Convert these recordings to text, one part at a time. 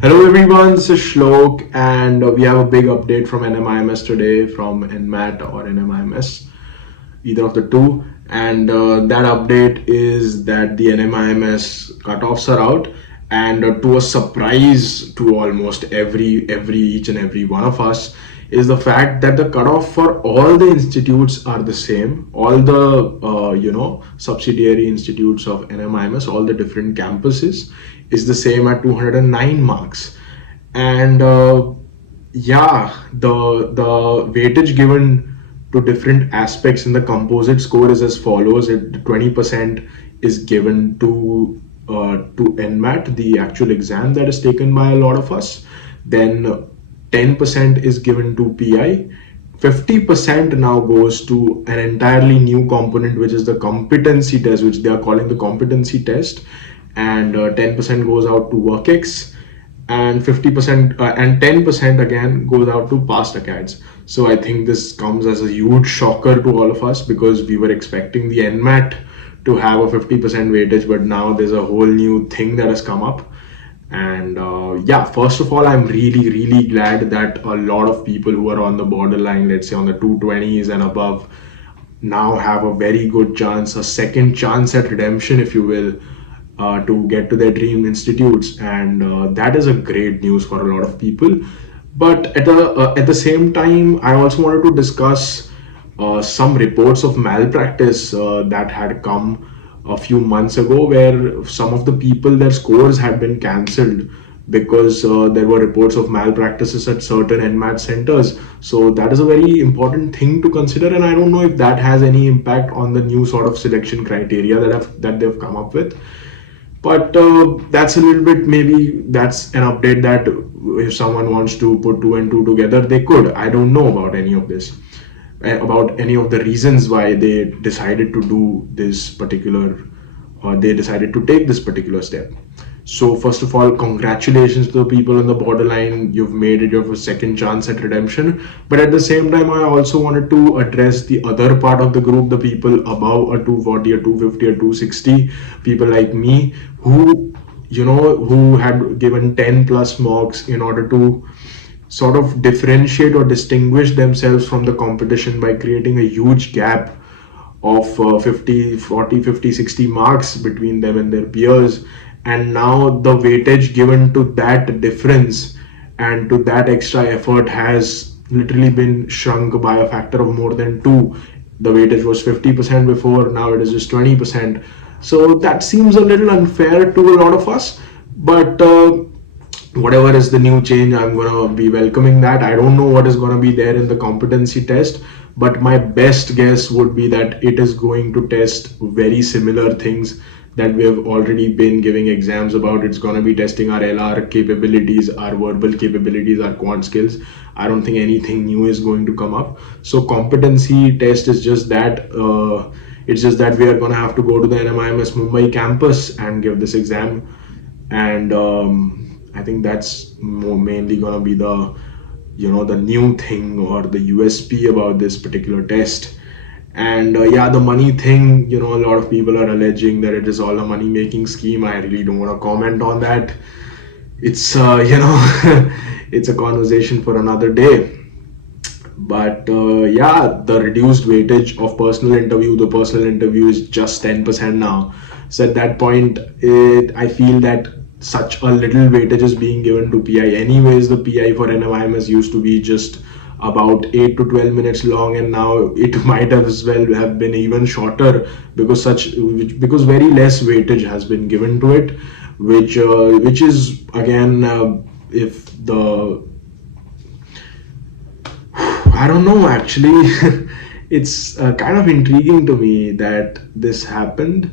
Hello everyone, this is Shlok, and we have a big update from NMIMS today, from NMAT or NMIMS, either of the two. And that update is that the NMIMS cutoffs are out, and to a surprise to almost every each and every one of us, is the fact that the cutoff for all the institutes are the same. All the subsidiary institutes of NMIMS, all the different campuses, is the same at 209 marks. And yeah, the weightage given to different aspects in the composite score is as follows. 20% is given to NMAT, the actual exam that is taken by a lot of us. Then 10% is given to PI. 50% now goes to an entirely new component, which is the competency test, which they are calling the competency test. And 10% goes out to WorkX, and 50% and 10% again goes out to past acads. So I think this comes as a huge shocker to all of us, because we were expecting the NMAT to have a 50% weightage, but now there's a whole new thing that has come up. And yeah, first of all, I'm really glad that a lot of people who are on the borderline, let's say on the 220s and above, now have a very good chance, a second chance at redemption, if you will, to get to their dream institutes. And that is a great news for a lot of people. But at the same time, I also wanted to discuss some reports of malpractice that had come a few months ago, where some of the people, their scores had been cancelled because there were reports of malpractices at certain NMAT centers. So that is a very important thing to consider, and I don't know if that has any impact on the new sort of selection criteria that they've come up with. But that's a little bit, maybe that's an update that if someone wants to put two and two together, they could. I don't know about any of this, about any of the reasons why they decided to do this particular, or they decided to take this particular step. So first of all, congratulations to the people on the borderline. You've made it. You have a second chance at redemption. But at the same time, I also wanted to address the other part of the group, the people above a 240, a 250, a 260, people like me, who who had given 10 plus marks in order to sort of differentiate or distinguish themselves from the competition by creating a huge gap of 50, 40, 50, 60 marks between them and their peers. And now the weightage given to that difference and to that extra effort has literally been shrunk by a factor of more than two. The weightage was 50% before, now it is just 20%. So that seems a little unfair to a lot of us. But whatever is the new change, I'm gonna be welcoming that. I don't know what is gonna be there in the competency test, but my best guess would be that it is going to test very similar things that we have already been giving exams about. It's gonna be testing our LR capabilities, our verbal capabilities, our quant skills. I don't think anything new is going to come up. So competency test is just that. It's just that we are gonna have to go to the NMIMS Mumbai campus and give this exam. And I think that's mainly gonna be the the new thing or the USP about this particular test. And yeah, the money thing, a lot of people are alleging that it is all a money making scheme. I really don't want to comment on that. It's it's a conversation for another day. But yeah, the reduced weightage of personal interview, the personal interview is just 10% now. So at that point, I feel that such a little weightage is being given to PI. Anyways, the PI for NMIMS used to be just about 8 to 12 minutes long, and now it might have as well have been even shorter, because very less weightage has been given to it, which is again, if the I don't know actually. It's kind of intriguing to me that this happened,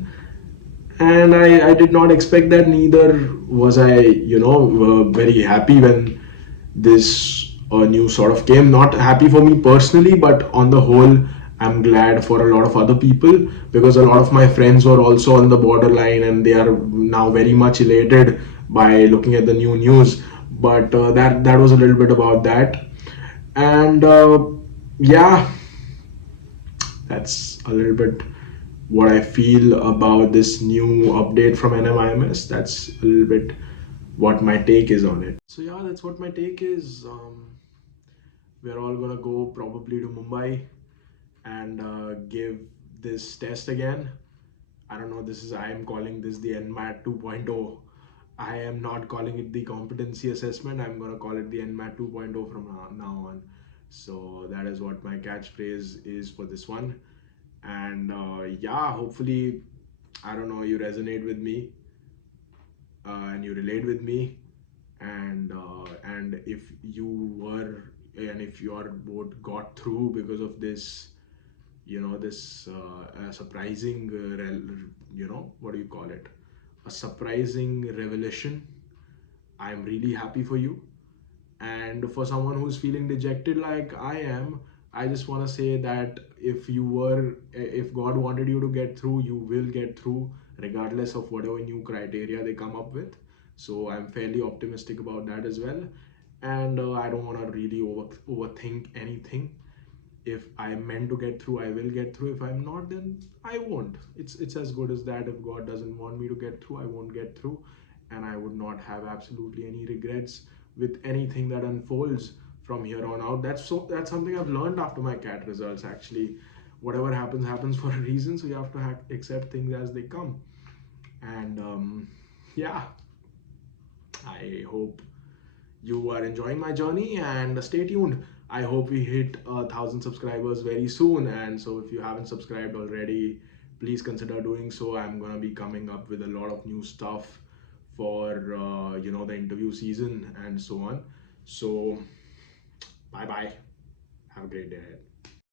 and I did not expect that. Neither was I, very happy when this news sort of came. Not happy for me personally, but on the whole, I'm glad for a lot of other people, because a lot of my friends were also on the borderline and they are now very much elated by looking at the new news. But that was a little bit about that. And yeah, that's a little bit what I feel about this new update from NMIMS. That's a little bit what my take is on it. So yeah, that's what my take is. We're all gonna go probably to Mumbai and give this test again. I don't know. I am calling this the NMAT 2.0. I am not calling it the competency assessment. I'm gonna call it the NMAT 2.0 from now on. So that is what my catchphrase is for this one. And yeah, hopefully, I don't know, you resonate with me and you relate with me. And if you were and if your boat got through because of this, this surprising, what do you call it? A surprising revelation. I'm really happy for you. And for someone who's feeling dejected like I am, I just want to say that if God wanted you to get through, you will get through, regardless of whatever new criteria they come up with. So I'm fairly optimistic about that as well. And I don't want to really overthink anything. If I'm meant to get through, I will get through. If I'm not, then I won't. It's as good as that. If God doesn't want me to get through, I won't get through, and I would not have absolutely any regrets with anything that unfolds from here on out. That's something I've learned after my CAT results. Actually, whatever happens happens for a reason. So you have to accept things as they come. And yeah, I hope you are enjoying my journey and stay tuned. I hope we hit 1,000 subscribers very soon. And so, if you haven't subscribed already, please consider doing so. I'm gonna be coming up with a lot of new stuff for the interview season and so on. So, bye bye. Have a great day ahead.